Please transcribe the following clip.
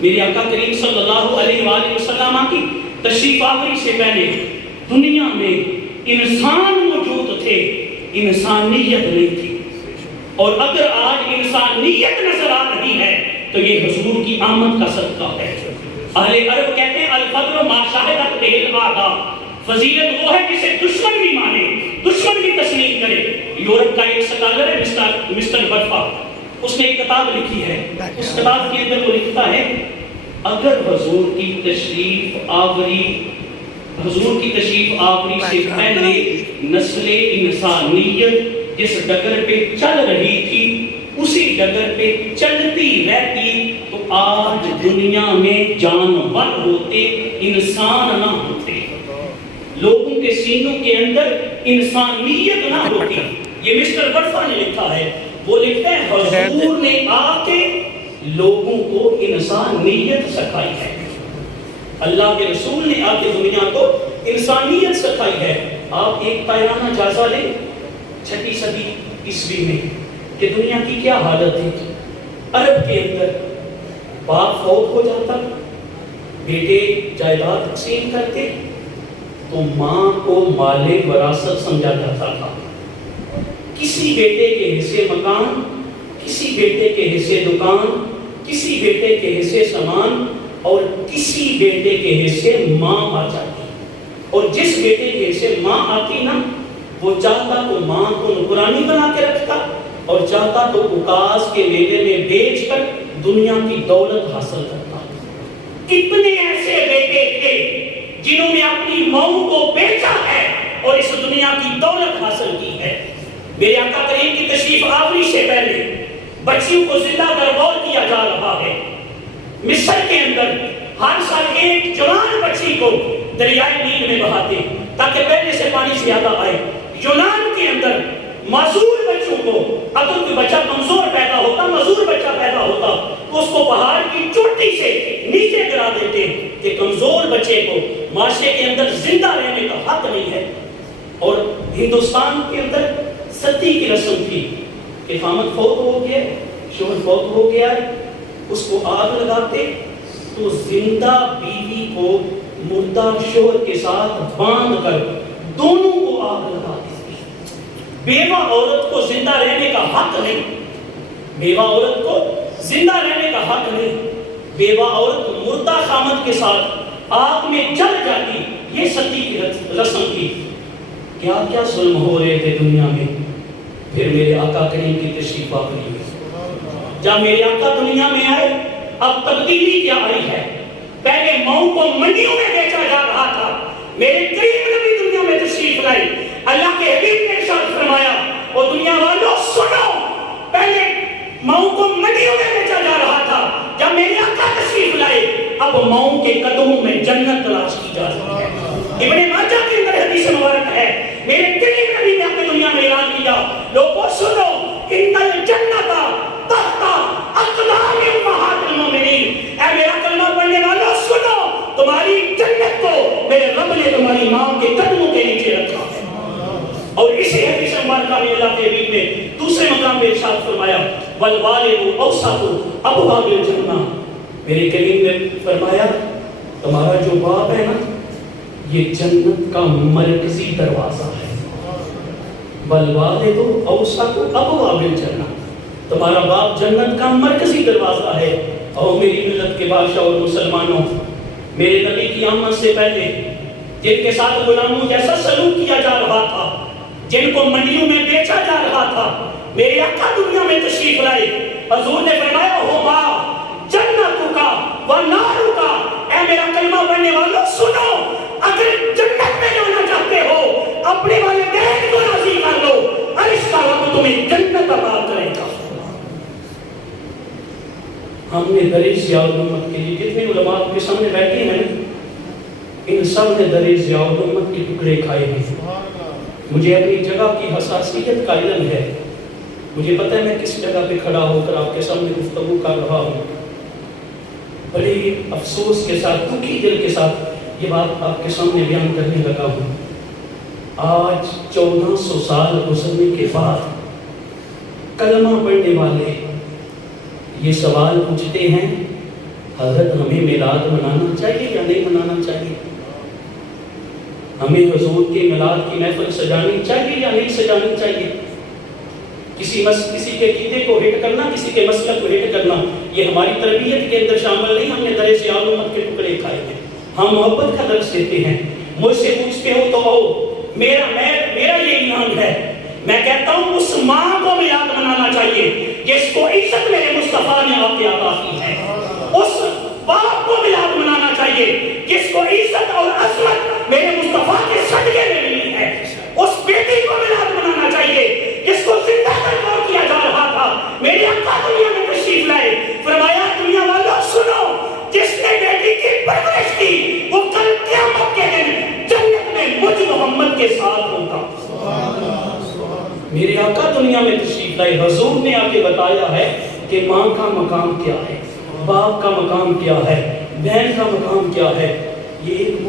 میرے آقا کریم صلی اللہ علیہ وآلہ وسلم کی تشریف آوری سے پہلے دنیا میں انسان موجود تھے، انسانیت نہیں تھی. اور اگر آج انسانیت نظر آ رہی ہے تو یہ حضور کی آمد کا صدقہ ہے. اہل عرب کہتے ہیں الفضل ما شاہدت بہ الاعداء، فضیلت وہ ہے جسے دشمن بھی مانے، دشمن بھی تسلیم کرے. یورپ کا ایک سکالر ہے مسٹر برفا، اس نے ایک کتاب لکھی ہے. اس کتاب کے اندر وہ لکھتا ہے اگر حضور کی تشریف آوری سے پہلے نسل انسانیت جس ڈگر پہ چل رہی تھی اسی ڈگر پہ چلتی رہتی تو آج دنیا میں جانور ہوتے، انسان نہ ہوتے، لوگوں کے سینوں کے اندر انسانیت نہ ہوتی. یہ مسٹر برفا نے لکھا ہے. وہ لکھتے ہیں حضور نے آ کے لوگوں کو انسانیت سکھائی ہے. اللہ کے رسول نے آ کے دنیا کو انسانیت سکھائی ہے. آپ ایک پائرانہ جائزہ لیں 6 صدی عیسوی میں کہ دنیا کی کیا حالت تھی. عرب کے اندر باپ فوت ہو جاتا، بیٹے جائیداد تقسیم کرتے تو ماں کو مال وراثت سمجھا جاتا تھا. کسی بیٹے کے حصے مکان، کسی بیٹے کے حصے دکان، کسی بیٹے کے حصے سامان، اور کسی بیٹے کے حصے ماں آ جاتی. اور جس بیٹے کے حصے ماں آتی نا، وہ چاہتا تو ماں کو نوکرانی بنا کے رکھتا اور چاہتا تو اکاس کے میلے میں بیچ کر دنیا کی دولت حاصل کرتا. کتنے ایسے بیٹے تھے جنہوں نے اپنی ماں کو بیچا ہے اور اس دنیا کی دولت حاصل کی ہے. میرے آقا کریم کی تشریف آوری سے پہلے بچیوں کو زندہ درگور کیا جا رہا ہے. مصر کے اندر ہر سال ایک جوان بچی کو دریائے نیل میں بہاتے تاکہ پہلے سے پانی زیادہ آئے. یونان کے اندر معذور بچوں کو، اگر کوئی بچہ کمزور پیدا ہوتا، معذور بچہ پیدا ہوتا تو اس کو پہاڑ کی چوٹی سے نیچے گرا دیتے کہ کمزور بچے کو معاشرے کے اندر زندہ رہنے کا حق نہیں ہے. اور ہندوستان کے اندر ستی کی رسم تھی کہ خامد فوت ہو گیا، شوہر فوت ہو گیا، اس کو آگ لگاتے تو زندہ بیوی کو مردہ شوہر کے ساتھ باندھ کر دونوں کو آگ لگا دیتی. بیوہ عورت کو زندہ رہنے کا حق نہیں، بیوہ عورت کو زندہ رہنے کا حق نہیں. بیوہ عورت مردہ خامد کے ساتھ آگ میں جل جاتی. یہ ستی کی رسم تھی. کیا کیا ظلم ہو رہے تھے دنیا میں. پھر میرے آقا کریم کی تشریف آوری ہوئی. جب میرے آقا دنیا میں آئے اب تبدیلی کیا آئی ہے. پہلے ماؤں کو منڈیوں میں بیچا جا رہا تھا. میرے کریم نبی دنیا میں تشریف لائے. اللہ کے حبیب نے ارشاد فرمایا اور دنیا والوں سنو، پہلے ماؤں کو منڈیوں میں بیچا جا رہا تھا. جب میرے آقا تشریف لائے اب ماؤں کے قدموں میں جنت تلاش کی جا رہی ہے. ابن ماجہ کے اندر حدیث مبارک ہے، میرے کریم نبی نے اپنی دنیا میں اعلان کیا لوگوں سنو ان الجنت تحت اقدام امہات المومنین. اے میرا کلمہ پڑھنے والوں سنو، تمہاری جنت کو میرے رب نے تمہاری ماں کے قدموں کے نیچے رکھا ہے. اور اسی حدیث مبارکہ میں اللہ کے حبیب نے دوسرے مقام پہ ارشاد فرمایا والوالد اوسط ابواب الجنہ. میرے کریم نے فرمایا تمہارا جو باپ ہے نا یہ جنت کا مرکزی دروازہ ہے. والوالد اوسط ابواب الجنہ، تمہارا باپ جنت کا مرکزی دروازہ ہے. اور میری ملت کے بادشاہ اور مسلمانوں، میرے نبی کی آمد سے پہلے جن کے ساتھ غلاموں جیسا سلوک کیا جا رہا تھا، جن کو منڈیوں میں بیچا جا رہا تھا، میرے آقا دنیا میں تشریف لائے. حضور نے فرمایا ہوما جنت کا و نار کا. اے میرا کلمہ پڑھنے والوں سنو، اگر جنت میں جانا چاہتے ہو اپنے والدین کو راضی کر لو، عرش کا رب تمہیں جنت عطا کرے گا. ہم نے در ضیاء الامت کے لیے جتنے علماء آپ کے سامنے بیٹھے ہیں ان سب نے در ضیاء الامت کے ٹکڑے کھائے ہیں. مجھے اپنی جگہ کی حساسیت کا علم ہے. مجھے پتہ ہے میں کس جگہ پہ کھڑا ہو کر آپ کے سامنے گفتگو کر رہا ہوں. بڑے افسوس کے ساتھ، دکھی دل کے ساتھ یہ بات آپ کے سامنے بیان کرنے لگا ہوں. آج 1400 سال گزرنے کے بعد کلمہ پڑھنے والے یہ سوال پوچھتے ہیں حضرت ہمیں میلاد منانا چاہیے یا نہیں منانا چاہیے؟ ہمیں حضور کے میلاد کی محفل سجانی چاہیے یا نہیں سجانی چاہیے؟ کسی کے عقیدے کو ہٹ کرنا، کسی کے مسلک کو ہٹ کرنا، یہ ہماری تربیت کے اندر شامل نہیں۔ ہم نے درس علومت کے ٹکڑے کھائے ہیں، ہم محبت کا درس دیتے ہیں۔ مجھ سے پوچھتے ہو تو آؤ، میرا یہ ایمان ہے، میں کہتا ہوں اس ماں کو میلاد منانا چاہیے جس کو عزت میرے مصطفیٰ نے آپ کے عطا کی ہے، اس باپ کو میلاد منانا چاہیے جس کو عزت اور عظمت میرے مصطفیٰ کے صدقے میں ملی ہے، اس بیٹی کو میلاد منانا چاہیے جس کو زندہ کر کیا جا رہا تھا۔ میرے آقا دنیا میں تشریف لائے، فرمایا دنیا والوں سنو، جس نے بیٹی کی پرورش کی وہ کل قیامت کے دن جنت میں مجھ محمد کے ساتھ ہوگا۔ میرے آقا دنیا میں تشریف لائے، حضور نے آ کے بتایا ہے کہ ماں کا مقام کیا ہے، باپ کا مقام کیا ہے، بہن کا مقام کیا ہے۔ یہ ایک